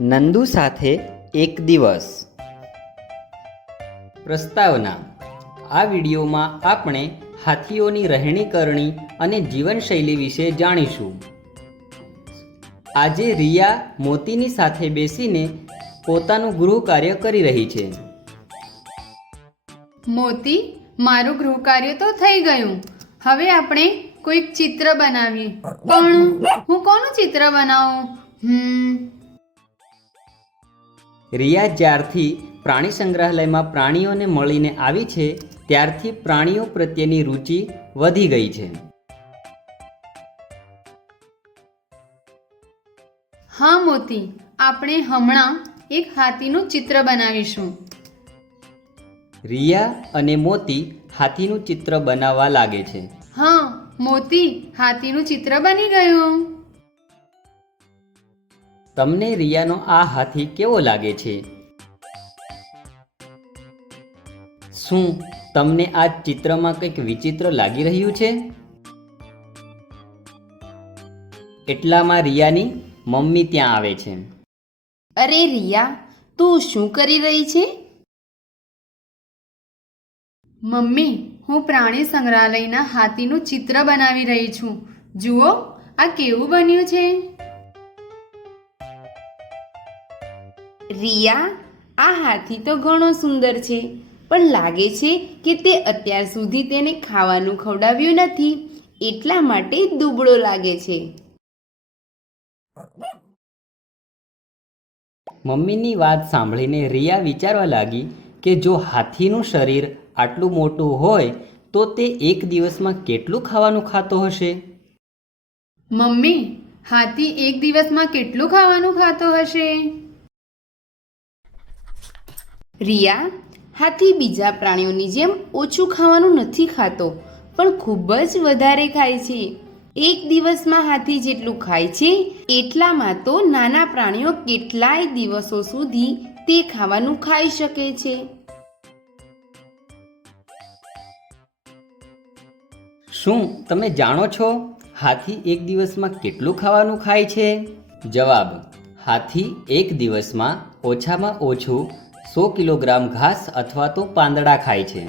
નંદુ સાથે એક દિવસ. પ્રસ્તાવના: આ વિડીયોમાં આપણે હાથીઓની રહેણી-કરણી અને જીવનશૈલી વિશે જાણીશું. આજે રિયા મોતીની સાથે બેસીને પોતાનું ગૃહ કાર્ય કરી રહી છે. મોતી, મારું ગૃહ કાર્ય તો થઈ ગયું. હવે આપણે કોઈક ચિત્ર બનાવીએ. પણ હું કોનું ચિત્ર બનાવું? રિયા જ્યારથી પ્રાણી સંગ્રહાલયમાં પ્રાણીઓને મળીને આવી છે ત્યારથી પ્રાણીઓ પ્રત્યેની રુચિ વધી ગઈ છે. હા મોતી, આપણે હમણાં એક હાથીનું ચિત્ર બનાવીશું. રિયા અને મોતી હાથીનું ચિત્ર બનાવવા લાગે છે. હા મોતી, હાથીનું ચિત્ર બની ગયું. તમને રિયાનો આ હાથી કેવો લાગે છે? શું તમને આ ચિત્રમાં કંઈક વિચિત્ર લાગી રહ્યું છે? એટલામાં રિયાની મમ્મી ત્યાં આવે છે. અરે રિયા, તું શું કરી રહી છે? મમ્મી, હું પ્રાણી સંગ્રહાલયના હાથીનું ચિત્ર બનાવી રહી છું. જુઓ, આ કેવું બન્યું છે. રિયા, આ હાથી તો ઘણો સુંદર છે, પણ લાગે છે કે તે અત્યાર સુધી તેને ખાવાનું ખવડાવ્યું નથી, એટલા માટે દુબળો લાગે છે. મમ્મીની વાત સાંભળીને રિયા વિચારવા લાગી કે જો હાથીનું શરીર આટલું મોટું હોય તો તે એક દિવસમાં કેટલું ખાવાનું ખાતો હશે? મમ્મી, હાથી એક દિવસમાં કેટલું ખાવાનું ખાતો હશે? રિયા, હાથી બીજા પ્રાણીઓની જેમ ઓછું ખાવાનું નથી ખાતો, પણ ખૂબ જ વધારે ખાય છે. એક દિવસમાં હાથી જેટલું ખાય છે એટલામાં તો નાના પ્રાણીઓ કેટલાય દિવસો સુધી તે ખાવાનું ખાઈ શકે છે. શું તમે જાણો છો હાથી એક દિવસમાં કેટલું ખાવાનું ખાય છે? જવાબ: હાથી એક દિવસમાં ઓછામાં ઓછું 100 કિલોગ્રામ ઘાસ અથવા તો પાંદડા ખાય છે.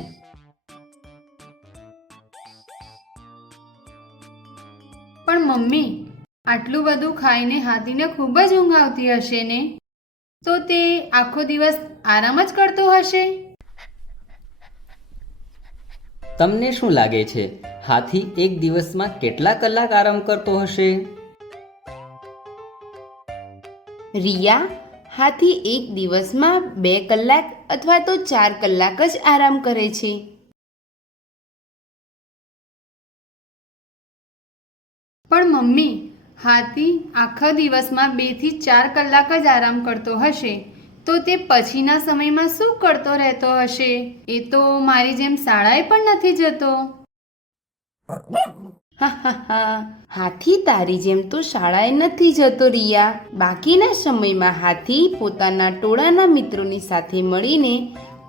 પણ મમ્મી, આટલું બધું ખાઈને હાથીને ખૂબ જ ઊંઘ આવતી હશે ને? તો તે આખો દિવસ આરામ જ કરતો હશે? તમને શું લાગે છે હાથી એક દિવસમાં કેટલા કલાક આરામ કરતો હશે? રિયા, હાથી એક દિવસમાં 2 કલાક અથવા તો 4 કલાક જ આરામ કરે છે. પણ મમ્મી, હાથી આખા દિવસમાં 2 થી 4 કલાક જ આરામ કરતો હશે, તો તે પછીના સમયમાં શું કરતો રહેતો હશે? એ તો મારી જેમ શાળાએ પણ નથી જતો. હાથી તારી જેમ તો શાળાએ નથી જતો રિયા. બાકીના સમયમાં હાથી પોતાના ટોળાના મિત્રોની સાથે મળીને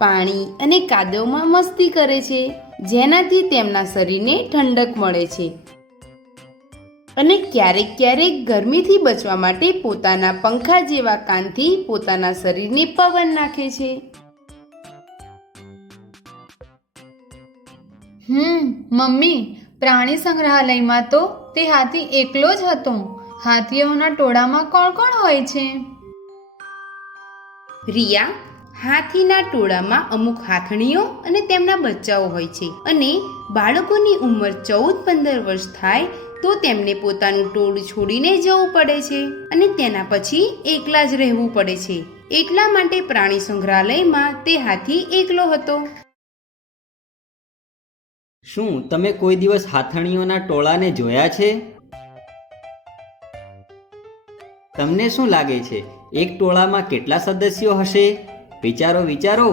પાણી અને કાદવમાં મસ્તી કરે છે, જેનાથી તેમના શરીરને ઠંડક મળે છે. અને ક્યારેક ક્યારેક ગરમીથી બચવા માટે પોતાના પંખા જેવા કાનથી પોતાના શરીરને પવન નાખે છે. મમ્મી, પ્રાણી સંગ્રહાલયમાં તો તે હાથી એકલો જ હતો. હાથીઓના ટોળામાં કોણ કોણ હોય છે? રિયા, હાથીના ટોળામાં અમુક હાથણીઓ અને તેમના બચ્ચાઓ હોય છે, અને બાળકોની ઉંમર 14-15 વર્ષ થાય તો તેમને પોતાનું ટોળું છોડીને જવું પડે છે અને તેના પછી એકલા જ રહેવું પડે છે. એટલા માટે પ્રાણી સંગ્રહાલયમાં તે હાથી એકલો હતો. શું તમે કોઈ દિવસ હાથણીઓના ટોળાને જોયા છે? તમને શું લાગે છે એક ટોળામાં કેટલા સદસ્યો હશે? વિચારો વિચારો.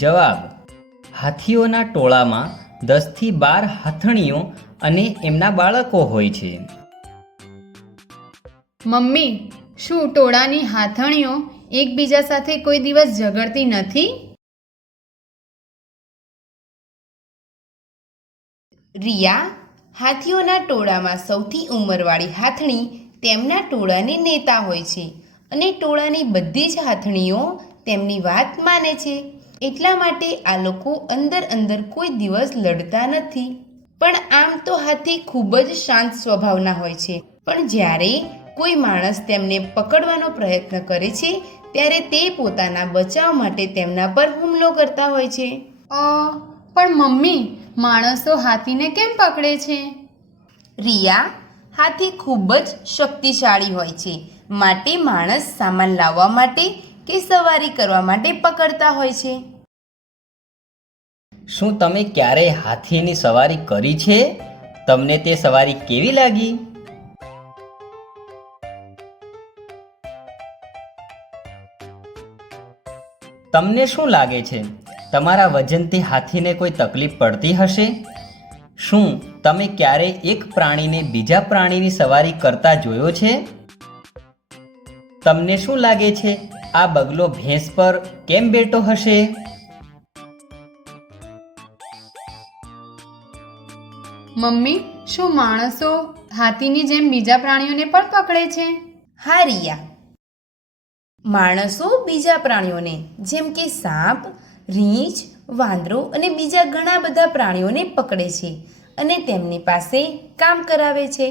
જવાબ: હાથીઓના ટોળામાં 10 થી 12 હાથણીઓ અને એમના બાળકો હોય છે. મમ્મી, શું ટોળાની હાથણીઓ એકબીજા સાથે કોઈ દિવસ ઝઘડતી નથી? રિયા, હાથીઓના ટોળામાં સૌથી ઉંમરવાળી હાથણી તેમના ટોળાની નેતા હોય છે અને ટોળાની બધી જ હાથણીઓ તેમની વાત માને છે. એટલા માટે આ લોકો અંદર અંદર કોઈ દિવસ લડતા નથી. પણ આમ તો હાથી ખૂબ જ શાંત સ્વભાવના હોય છે. પણ જ્યારે કોઈ માણસ તેમને પકડવાનો પ્રયત્ન કરે છે ત્યારે તે પોતાના બચાવ માટે તેમના પર હુમલો કરતા હોય છે. પણ મમ્મી, માણસો હાથીને કેમ પકડે છે? રિયા, હાથી ખૂબ જ શક્તિશાળી હોય છે, માટે માણસ સામાન લાવવા માટે કે સવારી કરવા માટે પકડતા હોય છે. શું તમે ક્યારેય હાથીની સવારી કરી છે? તમને તે સવારી કેવી લાગી? તમને શું લાગે છે, તમારા વજનથી હાથીને કોઈ તકલીફ પડતી હશે? શું તમે ક્યારેય એક પ્રાણીને બીજા પ્રાણીની સવારી કરતા જોયો છે? તમને શું લાગે છે, આ બગલો ભેંસ પર કેમ બેઠો હશે? મમ્મી, શું માણસો હાથીની જેમ બીજા પ્રાણીઓને પણ પકડે છે? હા રિયા, માણસો બીજા પ્રાણીઓને જેમ કે સાપ, રીંછ, વાંદરો અને બીજા ઘણા બધા પ્રાણીઓને પકડે છે અને તેમની પાસે કામ કરાવે છે.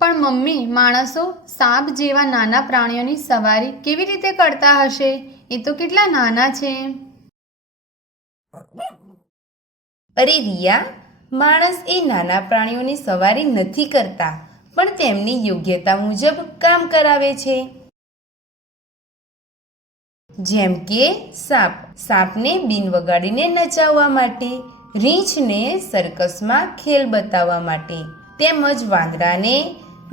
પણ મમ્મી, માણસો સાપ જેવા નાના પ્રાણીઓની સવારી કેવી રીતે કરતા હશે? એ તો કેટલા નાના છે. અરે રિયા, માણસ એ નાના પ્રાણીઓની સવારી નથી કરતા, પણ તેમની યોગ્યતા મુજબ કામ કરાવે છે. જેમ કે સાપને બીન વગાડીને નચાવવા માટે, રીંછને સર્કસમાં ખેલ બતાવવા માટે, તેમજ વાંદરાને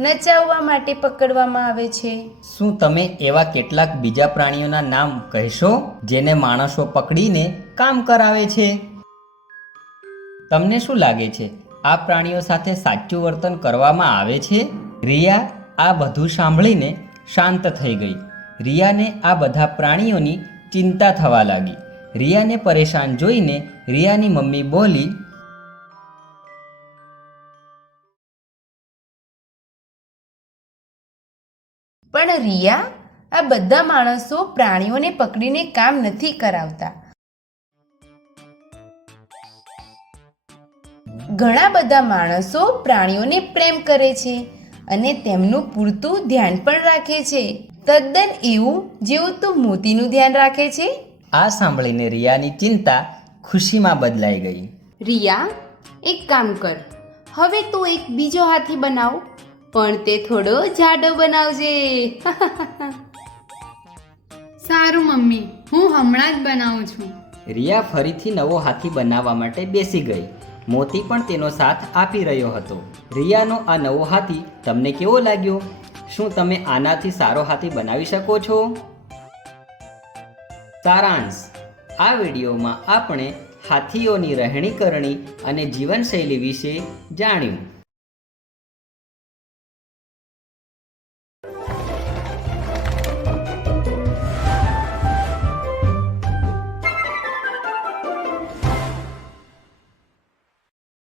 નચાવવા માટે પકડવામાં આવે છે. શું તમે એવા કેટલાક બીજા પ્રાણીઓના નામ કહેશો જેને માણસો પકડીને કામ કરાવે છે? તમને શું લાગે છે, આ પ્રાણીઓ સાથે સાચું વર્તન કરવામાં આવે છે? રિયા આ બધું સાંભળીને શાંત થઈ ગઈ. રિયાને આ બધા પ્રાણીઓની ચિંતા થવા લાગી. રિયાને પરેશાન જોઈને રિયાની મમ્મી બોલી, પણ રિયા, આ બધા માણસો પ્રાણીઓને પકડીને કામ નથી કરાવતા. ઘણા બધા માણસો પ્રાણીઓને પ્રેમ કરે છે અને તેમનું પૂરતું ધ્યાન પણ રાખે છે, તદ્દન એવું જેવું તું મોતીનું ધ્યાન રાખે છે. આ સાંભળીને રિયાની ચિંતા ખુશીમાં બદલાઈ ગઈ. રિયા, એક કામ કર, હવે તું એક બીજો હાથી બનાવ, પણ તે થોડો જાડો બનાવજે. સારું મમ્મી, હું હમણાં જ બનાવું છું. રિયા ફરીથી નવો હાથી બનાવવા માટે બેસી ગઈ. મોતી પણ તેનો સાથ આપી રહ્યો હતો. રિયાનો આ નવો હાથી તમને કેવો લાગ્યો? શું તમે આનાથી સારો હાથી બનાવી શકો છો? સારાંશ: આ વિડીયોમાં આપણે હાથીઓની રહેણી કરણી અને જીવનશૈલી વિશે જાણ્યું.